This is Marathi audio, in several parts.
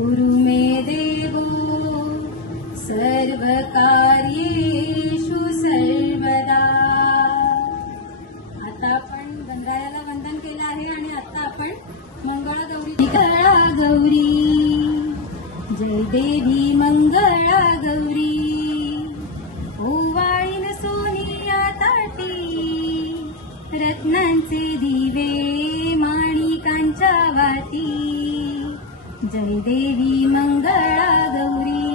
कुरु मे देवो सर्वकार्येषु सर्वदा. आता आपण गणरायाला वंदन केलं आहे आणि आता आपण मंगळागौरी. मंगळागौरी जय देवी मंगळागौरी, ओवाळीन सोनिया ताटी, रत्नांचे दिवे माणिकांच्या वाती, जय देवी मंगळागौरी.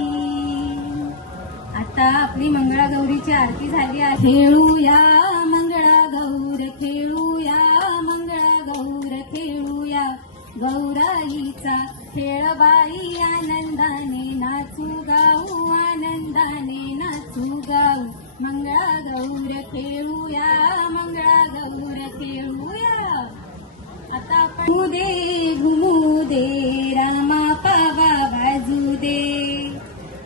आता आपली मंगळागौरीची आरती झाली आहे. खेळूया मंगळागौर, खेळूया मंगळागौर, खेळूया गौराईचा खेळ बाई, आनंदाने नाचू गाऊ, आनंदाने नाचू गाऊ. मंगळागौर खेळूया, मंगळागौर खेळूया. आता आपण घुमू दे रामा पावा वाजू दे,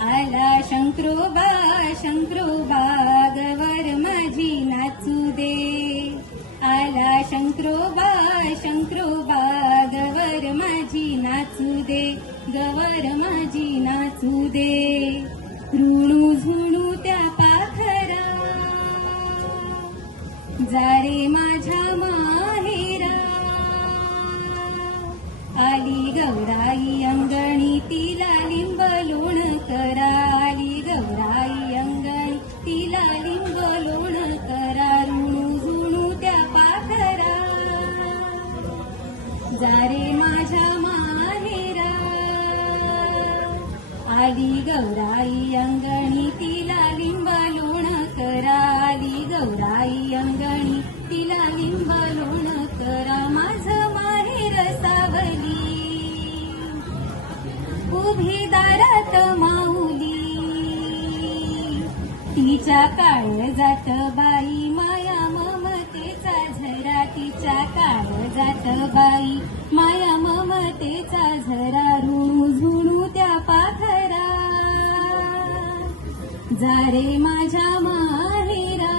आला शंकरोबा शंकरोबा गवर माझी नाचू दे, आला शंकरोबा शंकरोबा गवर माझी नाचू दे, गवर माझी नाचू दे. ऋणू झुणू त्या पाखरा, जारे माझ्या माहेरा, आली गौराई अंगणी तिला लिंब लोण करा, आली गौराई अंगणी तिला लिंब लोण करा. ऋणू झुणू त्या पाखरा, जारे माझ्या माहेरा, आली गौराई अंगणी तिला लिंब लोण करा, आली गौराई अंगणी तिला लिंब लोण करा. माझं माहेर सावली उभी दारात माऊली, तिच्या काळजात बाई माया ममतेचा झरा, तिच्या काळजात बाई माया ममतेचा झरा. ऋणू झुणू त्या पाखरा, जारे माझ्या माहेरा.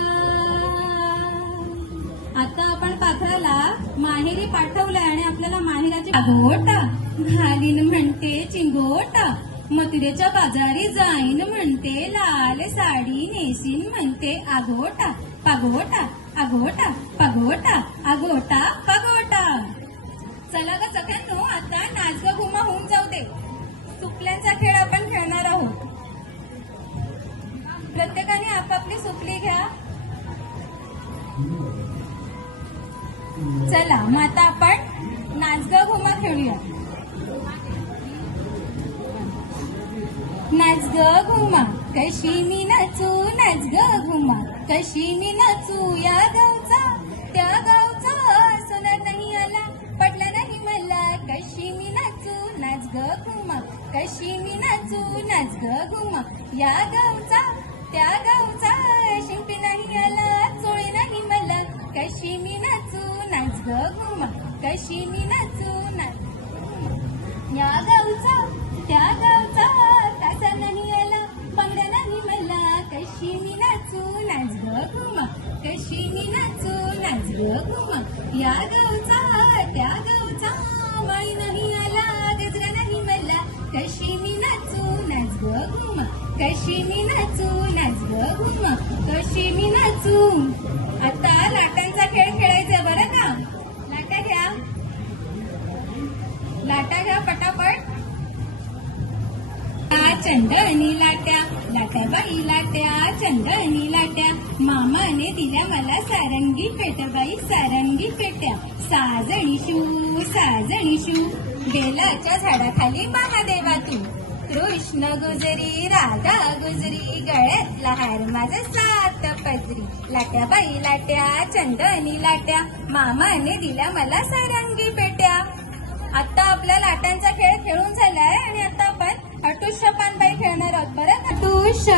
आता आपण पाखराला माहेरी पाठवलंय आणि आपल्याला माहेराची आगोटा घालीन म्हणते चिंगोटा, मथुरेच्या बाजारी जाईन म्हणते, लाल साडी नेसीन म्हणते. आगोटा पागोटा, आगोटा पागोटा, आगोटा पागोटा. चला ग सख्यांनो, आता नाच ग घुमा होऊन जाऊ दे. सुपल्यांचा खेळ आपण खेळणार आहोत. प्रत्येकाने आपापली सुपली घ्या. चला मग आता आपण नाच ग घुमा खेळूया. नाच ग घुमा कशी मी नाचू, नाच ग घुमा कशी मी नाचू, या गावचा त्या गावचा सोनार नाही आला, पटला नाही मला. कशी मी नाचू, नाच ग घुमा कशी मी नाचू, नाच ग घुमा, या गावचा त्या गावचा शिंपी नाही आला, चोळी नाही मला. कशी मी नाचू, नाच ग घुमा कशी मी नाचू, नाच या गावचा त्या गावचा कासा नाही आला, बांगड्या नाही मला. कशी मी नाचू, नाच ग घुमा कशी मी नाचू, नाच ग घुमा, या गावचा त्या गावचा माळी नाही आला, गजरा नाही मला. कशी मी नाचू, नाच ग घुमा कशी मी नाचू, नाच ग घुमा कशी मी नाचू. आता लाटांचा खेळ खेळायचा बरं का. लाटा घ्या, लाटा घ्या पटापट. चंदनी लाट्या, लाट्या बाई लाट्या, चंदनी लाट्या, मामाने दिल्या मला सारंगी पेट्या बाई, सारंगी पेट्या. साजणी शू, साजणी शू, बेलाच्या झाडाखाली महादेवा तू. कृष्ण गुजरी राधा गुजरी, गळ्यातला हार माझा सात पदरी. लाट्या बाई लाट्या, चंदनी लाट्या, मामाने दिल्या मला सारंगी पेट्या. आता आपला लाटांचा खेळ खेळून झालाय आणि आता आपण हटुष्य पानबाई खेळणार आहोत बरं. हटुष्य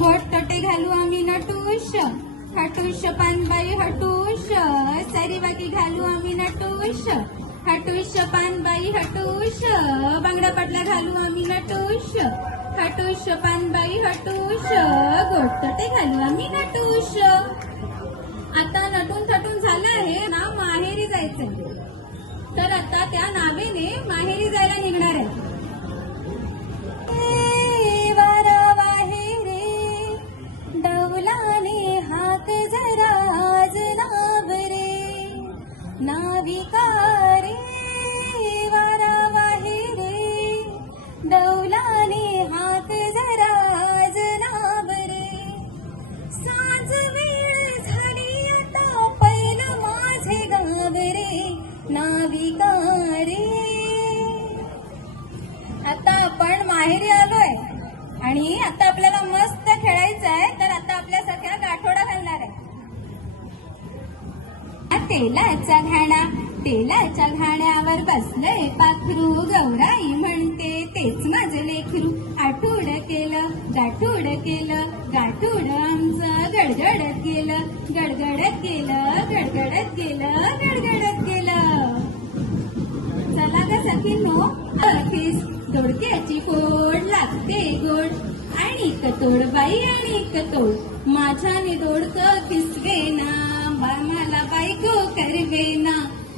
गोट तोटे घालू आम्ही नटुष्य, हटुष्य पानबाई हटुष्य, सारी बाकी घालू आम्ही नटुष्य. हटुष्य पानबाई हटुष्य, बांगडा पटला घालू आम्ही नटुष्य. हटुष्य पानबाई हटुष्य, गोट तोटे घालू आम्ही नटुष्य. आता नटून थटून झालं आहे ना, माहेरी जायचंय. तर आता त्या नावेने माहेरी जायला निघणार आहे. तेलाचा घाणा, तेलाच्या घाण्यावर बसलंय पाखरू, गौराई म्हणते तेच माझं लेकरू. आठूड केलं गाठूड केलं, गाठूड आमचं गडगडत गेलं, गडगडत गेलं, गडगडत गेलं, गडगडत गेलं. चला ग सखींनो, अखेस दोडक्याची फोड लागते गोड, आणि कतोड बाई आणि कतोड, माझ्याने दोडकं फिसवेना, मला बायको करवेना.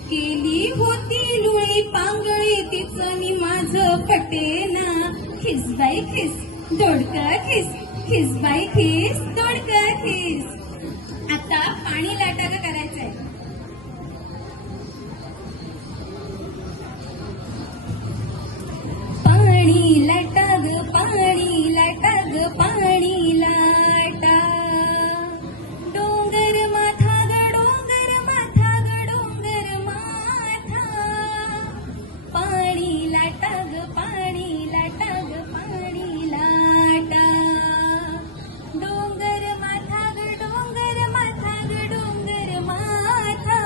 केली होती लुळी पांगळी तिचं नि माझं पटेना. खिस बाई खिस दोडकं खिस, खिस बाई खिस दोडकं खिस. आता पाणी लाटागं करायचंय. पाणी लाटा ग पाणी लाटा ग पाणी लाटा, डोंगर माथा ग डोंगर माथा ग डोंगर माथा. पाणी लाटा ग पाणी लाटा ग पाणी लाटा, डोंगर माथा ग डोंगर माथा ग डोंगर माथा.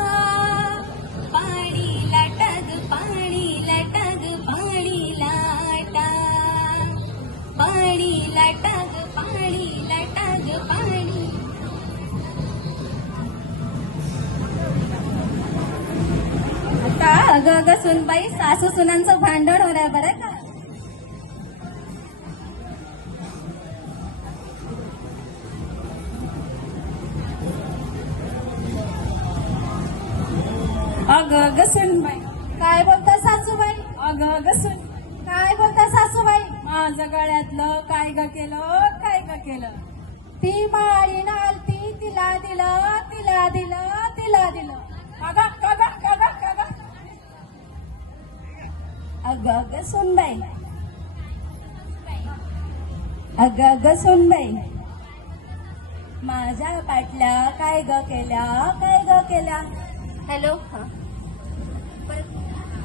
पाणी लाटा ग पाणी लाटा ग पाणी लाटा, पाणी लाटा ग पाणी लाटा ग पाणी. आता अगं अगं सुनबाई सासू सुनांचं भांडण होणार बरं का. अगं अगं सुनबाई, काय बोलता सासूबाई. अगं अगं सुन, काय बोलता सासूबाई. माझं गळ्यातलं काय ग केलं, काय ग केलं. ती माळीनं आलती, तिला दिलं, तिला दिलं, तिला दिलं. अगं अगं अगं अगं. अगं अगं सुनबाई, अगं अगं सुनबाई, माझ्या पाटल्या काय ग केल्या, काय ग केल्या. हॅलो,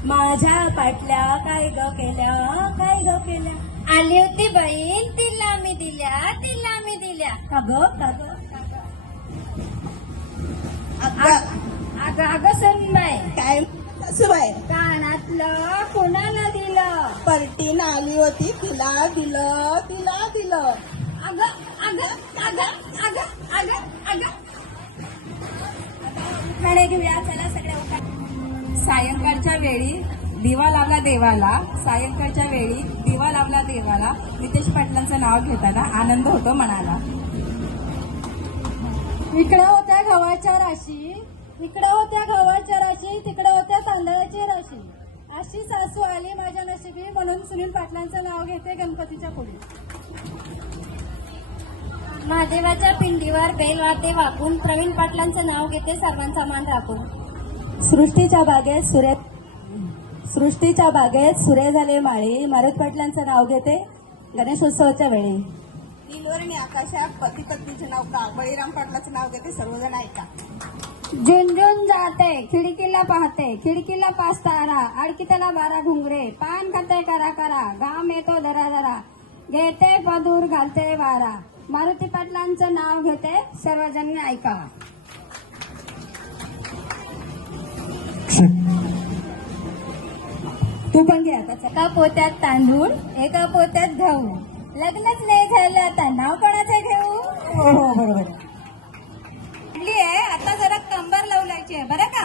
माझ्या पाटल्या काय ग केल्या, काय ग केल्या. आली होती बहीण, तिला मी दिल्या, तिला मी दिल्या. अगं अगं अगं सुनबाई, काय सासूबाई, कानातलं कोणाला दिलं. परटीन आली होती, तिला दिलं, तिला दिलं. अगं अगं अगं अगं अगं अगं. उखाणे घेऊया, चला सगळ्या उखाणे. सायंकाळच्या वेळी दिवा लावला देवाला, सायंकाळच्या वेळी दिवा लावला देवाला, नितेश पाटलांचं नाव घेताना आनंद होतो मनाला. इकडं होत्या गव्हाच्या राशी, इकडं होत्या गव्हाच्या राशी, तिकडं होत्या तांदळाची राशी. अशी सासू आली माझ्या नशिबी, म्हणून सुनील पाटलांचं नाव घेते गणपतीच्या पुढे. महादेवाच्या पिंडीवर बेल वाटे वाकून, प्रवीण पाटलांचं नाव घेते सर्वांचा मान राखून. सृष्टीच्या बागेत सुरे झाले माळी, मारुत पाटलांचं नाव घेते गणेशोत्सवाच्या वेळी. नीलवर्णी आकाशात पती पत्नीचे नाव का, बळीराम पाटलाचं नाव घेते सर्वजण ऐका. झुंझुन जाते खिडकीला पाहते, खिडकीला 5 तारा, अडकिताला 12 घुंगरे, पान खाते करा करा, घाम येतो धरा धरा, घेते पदूर घालते वारा. मारुती पाटलांचं नाव घेते सर्वजण ऐकावा. तू पण घे आता. एका पोत्यात तांदूळ, एका पोत्यात गहू, लग्नच नाही झालं आता नाव कोणाचं घेऊ. हो बरोबर. आहे आता जरा कंबर लावलायची आहे बरं का.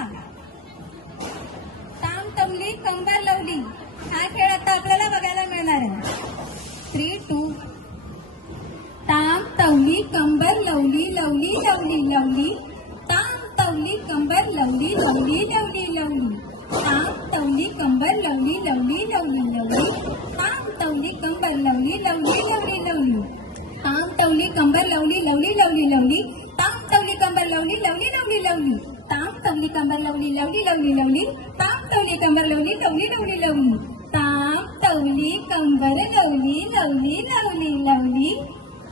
ताम तमली कंबर लावली, हा खेळ आता आपल्याला बघायला मिळणार आहे. 3, 2. ताम तवली कंबर लवली लवली लवली लवली, ताम तवली कंबर लवली लवली लवली लवली, ताम तवली कंबर लवली लवली लवली लवली, ताम तवली कंबर लवली लवली लवली लवली, ताम तवली कंबर लवली लवली लवली लवली, ताम तवली कंबर लवली लवली लवली लवली, ताम तवली कंबर लवली लवली लवली लवली, ताम तवली कंबर लवली लवली लवली लवली, ताम तवली कंबर लवली लवली लवली लवली,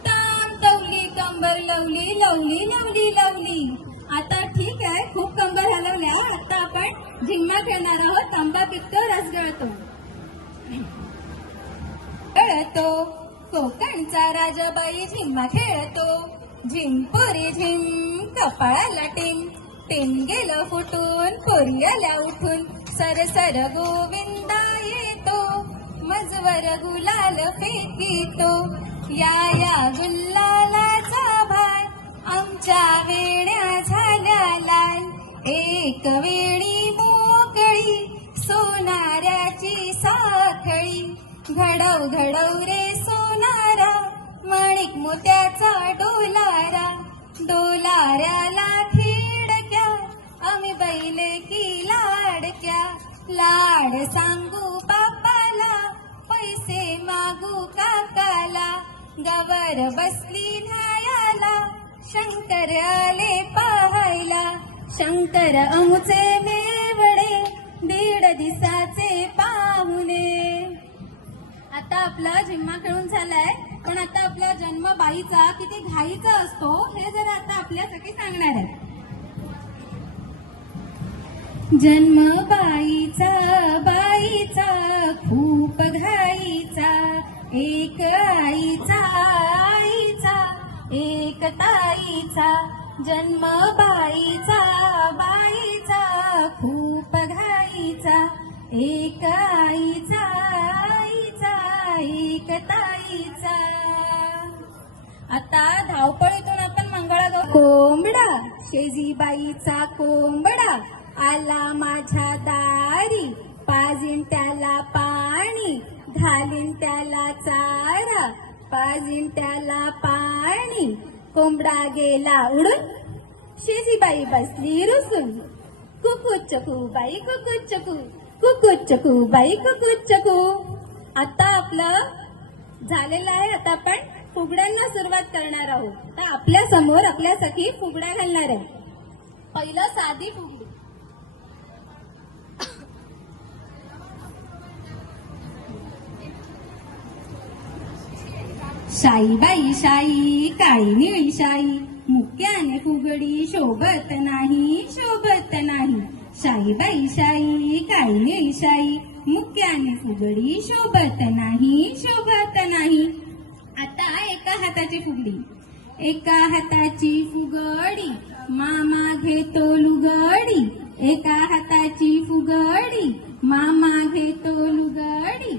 ताम तवली कंबर लवली लवली लवली लवली. आता ठीक आहे, खूप कंबर हलवल्या. आता आपण झिम्मा खेळणार आहोत. तांबा पिकतो रस गळतो. गळतो कोकणचा राजाबाई झिम्मा खेळतो, झिम पोरी झिम कपाळाला टिम, टेन गेलं फुटून पोरी आल्या उठून सर सर गोविंदा येतो मजवर गुलाल फेकितो या गुल्लालाचा भार आमच्या वेण्या झाल्या लाल एक वेणी मोकळी सोनाऱ्याची साखळी घडव घडव रे सोनारा माणिक मोत्याचा डोलारा डोलाऱ्याला खिडक्या आम्ही बैले की लाडक्या लाड सांगू बापाला पैसे मागू काकाला गावर बसली न्हायाला शंकर आले पाहायला शंकर अमुचे मेवडे दीड दिसाचे पाहुणे. आता आपला जिम्मा खेळून झालाय पण आता आपला जन्म बाईचा किती घाईचा असतो हे जरा आता आपल्यासाठी सांगणार आहे. जन्म बाईचा खूप घाईचा एक आईचा एक ताईचा जन्म बाईचा खूप घाईचा एक आईचा एक ताईचा. आता धावपळीतून आपण मंगळागौर. कोंबडा शेजीबाईचा कोंबडा आला माझ्या दारी पाजीन त्याला पाणी घालीन त्याला चारा पाजीन त्याला पाणी कोंबडा गेला उडून शेजीबाई बसली रुसून कुकुचकू बाई कुकुचकू कुकुचकू बाई कुकुचकू. आता आपलं झालेलं आहे. आता आपण फुगड्यांना सुरुवात करणार आहोत. तर आपल्या समोर आपल्यासाठी फुगड्या घालणार आहे. पहिलं साधी फुगडी. शाई बाई शाई काळी निळी शाई मुक्याने फुगडी शोभत नाही शोभत नाही. शाई बाई शाई काळी निळी शाई मुक्याने फुगडी शोभत नाही शोभत नाही. आता एका हाताची फुगडी. एका हाताची फुगडी मामा घेतो लुगडी एका हाताची फुगडी मामा घेतो लुगडी